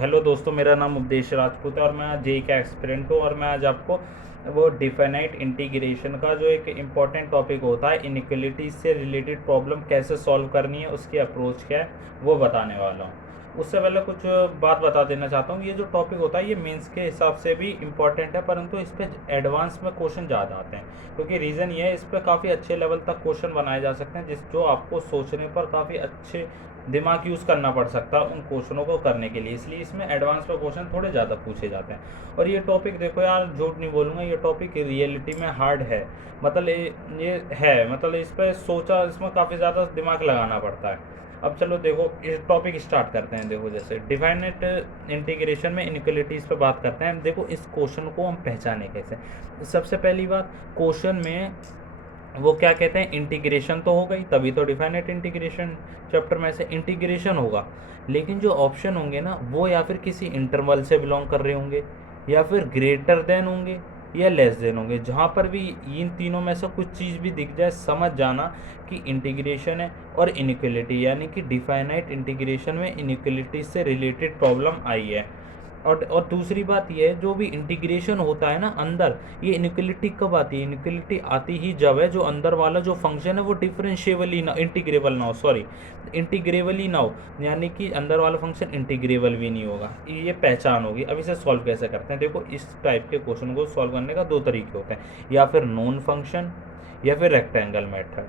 Hello दोस्तों, मेरा नाम उपदेश राजपूत है और मैं जेई का एस्पिरेंट हूँ। और मैं आज आपको वो डिफाइनाइट इंटीग्रेशन का जो एक इम्पॉर्टेंट टॉपिक होता है, इनइक्वलिटीज से रिलेटेड प्रॉब्लम कैसे सॉल्व करनी है, उसकी अप्रोच क्या है, वो बताने वाला हूँ। उससे पहले कुछ बात बता देना चाहता हूँ। ये जो टॉपिक होता है ये मेंस के हिसाब से भी इम्पॉर्टेंट है, परंतु इस पर एडवांस में क्वेश्चन ज़्यादा आते हैं। क्योंकि रीज़न ये है, इस पर काफ़ी अच्छे लेवल तक क्वेश्चन बनाए जा सकते हैं, जो आपको सोचने पर काफ़ी अच्छे दिमाग यूज़ करना पड़ सकता है उन क्वेश्चनों को करने के लिए। इसलिए इसमें एडवांस में क्वेश्चन थोड़े ज़्यादा पूछे जाते हैं। और ये टॉपिक देखो यार, झूठ नहीं बोलूँगा, ये टॉपिक रियलिटी में हार्ड है। मतलब ये है, मतलब इस पर सोचा, इसमें काफ़ी ज़्यादा दिमाग लगाना पड़ता है। अब चलो देखो, इस टॉपिक स्टार्ट करते हैं। देखो, जैसे डिफाइनेट इंटीग्रेशन में इनइक्वलिटीज़ पे बात करते हैं। देखो, इस क्वेश्चन को हम पहचाने कैसे। सबसे पहली बात, क्वेश्चन में वो क्या कहते हैं, इंटीग्रेशन तो हो गई, तभी तो डिफाइनेट इंटीग्रेशन चैप्टर में से इंटीग्रेशन होगा। लेकिन जो ऑप्शन होंगे ना, वो या फिर किसी इंटरवल से बिलोंग कर रहे होंगे, या फिर ग्रेटर देन होंगे, या लेस देन होंगे। जहाँ पर भी इन तीनों में से कुछ चीज़ भी दिख जाए, समझ जाना कि इंटीग्रेशन है। और इनइक्वलिटी यानी कि डिफाइनाइट इंटीग्रेशन में इनइक्वलिटी से रिलेटेड प्रॉब्लम आई है। और दूसरी बात ये है, जो भी इंटीग्रेशन होता है ना अंदर, ये इनइक्वलिटी कब आती है? इनइक्वलिटी आती ही जब है जो अंदर वाला जो फंक्शन है वो डिफरेंशिएबली ना, इंटीग्रेबल ना हो, सॉरी, इंटीग्रेबल ही ना हो, यानी कि अंदर वाला फंक्शन इंटीग्रेबल भी नहीं होगा। ये पहचान होगी। अब इसे सॉल्व कैसे करते हैं? देखो, इस टाइप के क्वेश्चन को सॉल्व करने का दो तरीके होते हैं, या फिर नॉन फंक्शन या फिर रेक्टेंगल मेथड।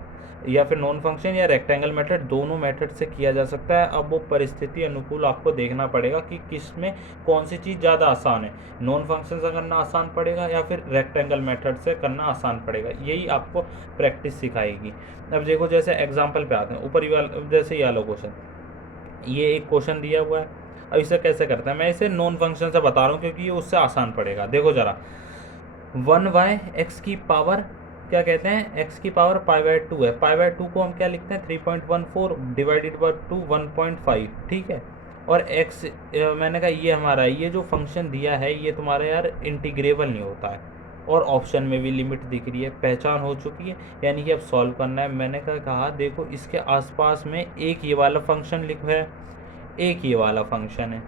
या फिर नॉन फंक्शन या रेक्टेंगल मेथड, दोनों मेथड से किया जा सकता है। अब वो परिस्थिति अनुकूल आपको देखना पड़ेगा कि किस में कौन सी चीज़ ज़्यादा आसान है, नॉन फंक्शन से करना आसान पड़ेगा या फिर रेक्टेंगल मेथड से करना आसान पड़ेगा। यही आपको प्रैक्टिस सिखाएगी। अब देखो, जैसे एग्जाम्पल पे आते हैं। ऊपर ही वाला, जैसे ये वाला क्वेश्चन, ये एक क्वेश्चन दिया हुआ है। अब इसे कैसे करते हैं? मैं इसे नॉन फंक्शन से बता रहा हूँ क्योंकि ये उससे आसान पड़ेगा। देखो ज़रा, 1/, एक्स की पावर क्या कहते हैं, एक्स की पावर π/2 है। π/2 को हम क्या लिखते हैं, 3.14 डिवाइडेड बाई 2 1.5, ठीक है। और एक्स, मैंने कहा ये हमारा, ये जो फंक्शन दिया है ये तुम्हारा यार इंटीग्रेबल नहीं होता है। और ऑप्शन में भी लिमिट दिख रही है, पहचान हो चुकी है, यानी कि अब सॉल्व करना है। मैंने कहा देखो, इसके आसपास में एक ये वाला फंक्शन लिखा है, एक ये वाला फंक्शन है।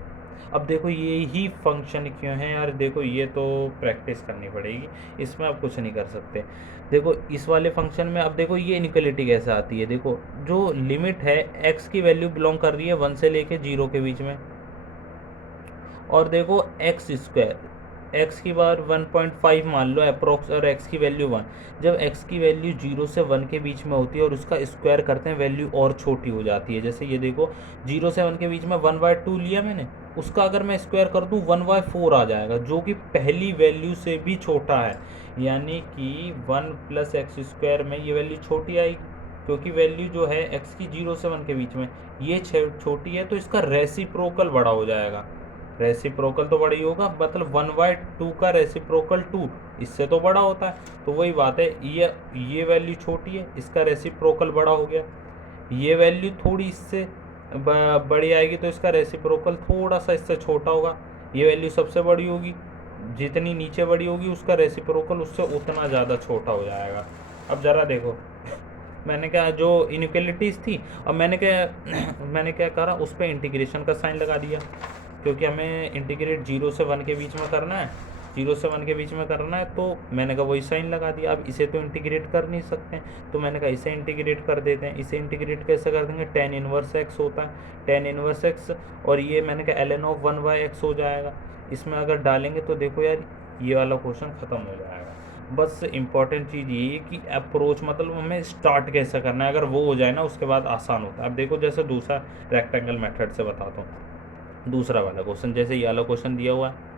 अब देखो, ये ही फंक्शन क्यों है यार? देखो, ये तो प्रैक्टिस करनी पड़ेगी, इसमें आप कुछ नहीं कर सकते। देखो, इस वाले फंक्शन में अब देखो ये इनइक्वलिटी कैसे आती है। देखो, जो लिमिट है, एक्स की वैल्यू बिलोंग कर रही है 1 से लेके 0 के बीच में। और देखो, एक्स स्क्वायर, एक्स की बार 1.5 मान लो अप्रोक्स, और एक्स की वैल्यू 1। जब एक्स की वैल्यू 0 से 1 के बीच में होती है और उसका स्क्वायर करते हैं, वैल्यू और छोटी हो जाती है। जैसे ये देखो, 0 से 1 के बीच में 1/2 लिया मैंने, उसका अगर मैं स्क्वायर कर दूँ 1/4 आ जाएगा, जो कि पहली वैल्यू से भी छोटा है। यानी कि 1 + x² में ये वैल्यू छोटी आएगी, क्योंकि वैल्यू जो है एक्स की 0 से 1 के बीच में ये छोटी है, तो इसका रेसिप्रोकल बड़ा हो जाएगा। रेसिप्रोकल तो बड़ा ही होगा, मतलब 1/2 का रेसिप्रोकल 2 इससे तो बड़ा होता है। तो वही बात है, ये वैल्यू छोटी है, इसका रेसिप्रोकल बड़ा हो गया। ये वैल्यू थोड़ी इससे बड़ी आएगी, तो इसका रेसिप्रोकल थोड़ा सा इससे छोटा होगा। ये वैल्यू सबसे बड़ी होगी, जितनी नीचे बड़ी होगी उसका रेसिप्रोकल उससे उतना ज़्यादा छोटा हो जाएगा। अब ज़रा देखो, मैंने क्या, जो इनइक्वलिटीज़ थी, अब मैंने क्या मैंने क्या करा, उस पर इंटीग्रेशन का साइन लगा दिया, क्योंकि हमें इंटीग्रेट 0 से 1 के बीच में करना है। 0 से 1 के बीच में करना है, तो मैंने कहा वही साइन लगा दिया। अब इसे तो इंटीग्रेट कर नहीं सकते, तो मैंने कहा इसे इंटीग्रेट कर देते हैं। इसे इंटीग्रेट कैसे कर देंगे? tan इनवर्स x होता है, tan इनवर्स x, और ये मैंने कहा ln(1/x) हो जाएगा। इसमें अगर डालेंगे तो देखो यार, ये वाला क्वेश्चन ख़त्म हो जाएगा। बस इम्पॉर्टेंट चीज़ ये है कि अप्रोच, मतलब हमें स्टार्ट कैसे करना है, अगर वो हो जाए ना उसके बाद आसान होता है। अब देखो, जैसे दूसरा रेक्टेंगल मेथड से बताता हूँ। दूसरा वाला क्वेश्चन, जैसे ये वाला क्वेश्चन दिया हुआ है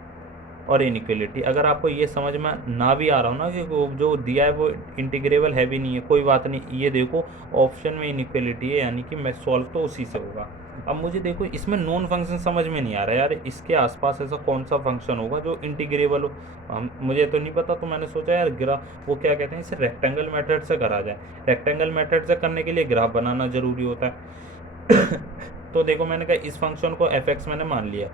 और इनइक्वलिटी, अगर आपको ये समझ में ना भी आ रहा हो ना कि वो जो दिया है वो इंटीग्रेबल है भी नहीं है, कोई बात नहीं। ये देखो, ऑप्शन में इनइक्वलिटी है, यानी कि मैं सॉल्व तो उसी से होगा। अब मुझे देखो, इसमें नॉन फंक्शन समझ में नहीं आ रहा यार, इसके आसपास ऐसा कौन सा फंक्शन होगा जो इंटीग्रेबल हो। मुझे तो नहीं पता, तो मैंने सोचा यार ग्राफ, वो क्या कहते हैं, इसे रेक्टेंगल मेथड से करा जाए। रेक्टेंगल मेथड से करने के लिए ग्राफ बनाना ज़रूरी होता है। तो देखो, मैंने कहा इस फंक्शन को f(x) मैंने मान लिया।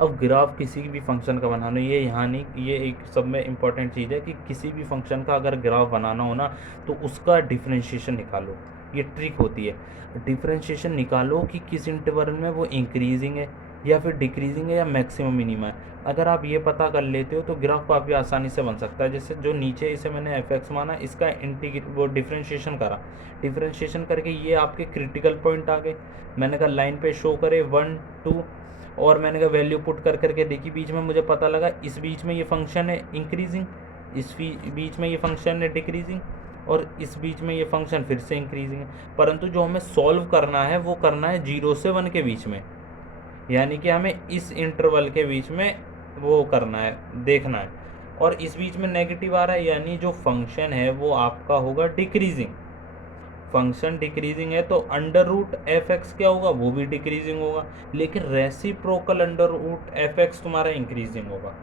अब ग्राफ किसी भी फंक्शन का बनाना, ये यहाँ नहीं, ये एक सब में इम्पॉर्टेंट चीज़ है कि किसी भी फंक्शन का अगर ग्राफ बनाना हो ना, तो उसका डिफरेंशिएशन निकालो। ये ट्रिक होती है, डिफरेंशिएशन निकालो कि किस इंटरवल में वो इंक्रीजिंग है या फिर डिक्रीजिंग है या मैक्सिमम मिनिमा है। अगर आप ये पता कर लेते हो तो ग्राफ काफ़ी आसानी से बन सकता है। जैसे जो नीचे इसे मैंने एफ एक्स माना, इसका वो डिफ्रेंशिएशन करा, डिफ्रेंशिएशन करके ये आपके क्रिटिकल पॉइंट आ गए। मैंने कहा लाइन पे शो करे 1 2, और मैंने कहा वैल्यू पुट कर करके देखी, बीच में मुझे पता लगा इस बीच में ये फंक्शन है इंक्रीजिंग, इस बीच में ये फंक्शन है डिक्रीजिंग, और इस बीच में ये फंक्शन फिर से इंक्रीजिंग है। परंतु जो हमें सॉल्व करना है वो करना है 0 से 1 के बीच में, यानी कि हमें इस इंटरवल के बीच में वो करना है, देखना है। और इस बीच में नेगेटिव आ रहा है, यानी जो फंक्शन है वो आपका होगा डिक्रीजिंग। फंक्शन डिक्रीजिंग है तो अंडर रूट एफ एक्स क्या होगा, वो भी डिक्रीजिंग होगा, लेकिन reciprocal under root f x तुम्हारा इंक्रीजिंग होगा।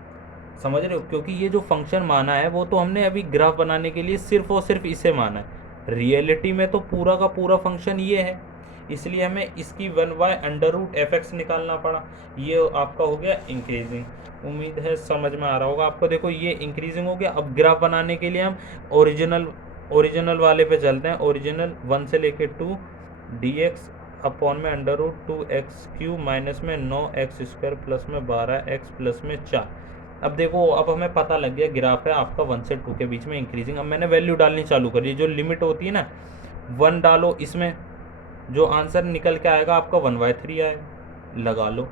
समझ रहे हो, क्योंकि ये जो फंक्शन माना है वो तो हमने अभी ग्राफ बनाने के लिए सिर्फ और सिर्फ इसे माना है। रियलिटी में तो पूरा का पूरा फंक्शन ये है, इसलिए हमें इसकी 1/√f(x) निकालना पड़ा। ये आपका हो गया इंक्रीजिंग। उम्मीद है समझ में आ रहा होगा आपको। देखो ये इंक्रीजिंग हो गया। अब ग्राफ बनाने के लिए हम ओरिजिनल वाले पे चलते हैं। ओरिजिनल 1 से लेके 2 dx अपॉन में √2x³ माइनस में 9x² प्लस में 12x प्लस में 4। अब देखो, अब हमें पता लग गया ग्राफ है आपका 1 से 2 के बीच में इंक्रीजिंग। अब मैंने वैल्यू डालनी चालू करी, जो लिमिट होती है ना 1 डालो, इसमें जो आंसर निकल के आएगा आपका 1/3 आएगा, लगा लो।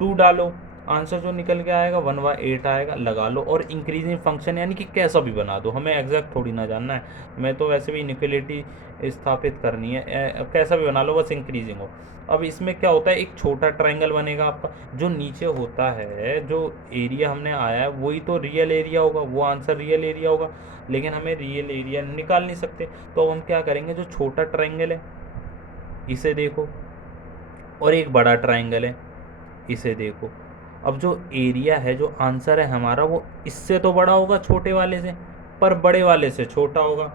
2 डालो, आंसर जो निकल के आएगा 1/8 आएगा, लगा लो। और इंक्रीजिंग फंक्शन यानी कि कैसा भी बना दो, हमें एग्जैक्ट थोड़ी ना जानना है, मैं तो वैसे भी इनइक्वालिटी स्थापित करनी है, कैसा भी बना लो बस इंक्रीजिंग हो। अब इसमें क्या होता है, एक छोटा ट्रायंगल बनेगा आपका, जो नीचे होता है, जो एरिया हमने आया है वही तो रियल एरिया होगा, वो आंसर रियल एरिया होगा, लेकिन हमें रियल एरिया निकाल नहीं सकते। तो अब हम क्या करेंगे, जो छोटा ट्रायंगल है इसे देखो, और एक बड़ा ट्रायंगल है इसे देखो। अब जो एरिया है, जो आंसर है हमारा, वो इससे तो बड़ा होगा छोटे वाले से, पर बड़े वाले से छोटा होगा।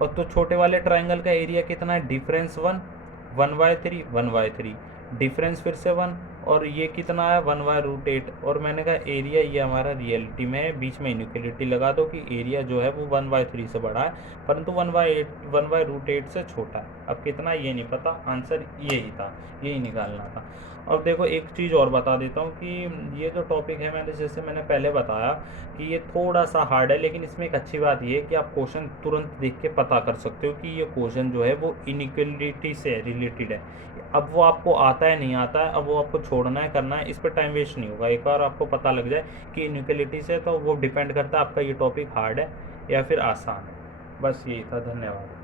और तो छोटे वाले ट्रायंगल का एरिया कितना है, डिफरेंस 1/3 1/3, डिफरेंस फिर से 1, और ये कितना है 1/√8। और मैंने कहा एरिया ये हमारा रियलिटी में है, बीच में इनइक्वालिटी लगा दो कि एरिया जो है वो 1/3 से बड़ा है, परंतु 1/√8 से छोटा है। अब कितना ये नहीं पता, आंसर यही था, यही निकालना था। अब देखो एक चीज़ और बता देता हूँ कि ये जो टॉपिक है, जैसे मैंने पहले बताया कि ये थोड़ा सा हार्ड है, लेकिन इसमें एक अच्छी बात ये है कि आप क्वेश्चन तुरंत देख के पता कर सकते हो कि ये क्वेश्चन जो है वो इनइक्वालिटी से रिलेटेड है। अब वो आपको आता है नहीं आता है, अब वो आपको छोड़ना है करना है, इस पर टाइम वेस्ट नहीं होगा। एक बार आपको पता लग जाए कि इनइक्वालिटी से, तो वो डिपेंड करता है आपका ये टॉपिक हार्ड है या फिर आसान है। बस यही था, धन्यवाद।